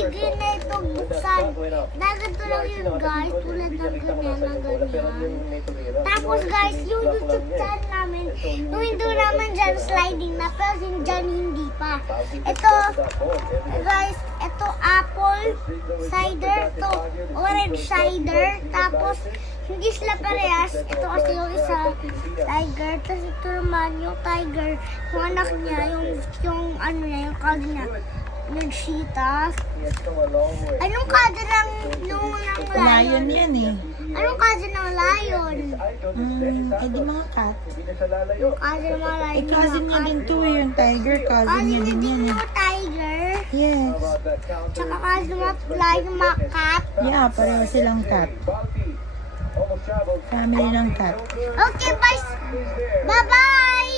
paligid na ito buksan. Daganto lang yun guys, tulad ng ganyan na ganyan. Tapos guys, yung YouTube channel namin, yung hindi naman dyan sliding na, pero yung dyan hindi pa. Ito, guys, ito apple cider, to orange cider, tapos hindi sila parehas. Ito kasi yung isa, tiger, tapos ito naman yung tiger, yung anak niya, yung ano niya, yung kag niya, yung cheetah. Anong kada ng lion? Lion yan eh. Anong kada ng lion? Eh di mga cat. Yung kada ng mga lion. Eh cousin niya din to yung tiger. Cousin niya din yan eh. Yung tiger. Yes. Tsaka kasi yung mga cat. Yeah, pareho silang cat. Family ng cat. Okay, bye! Bye-bye!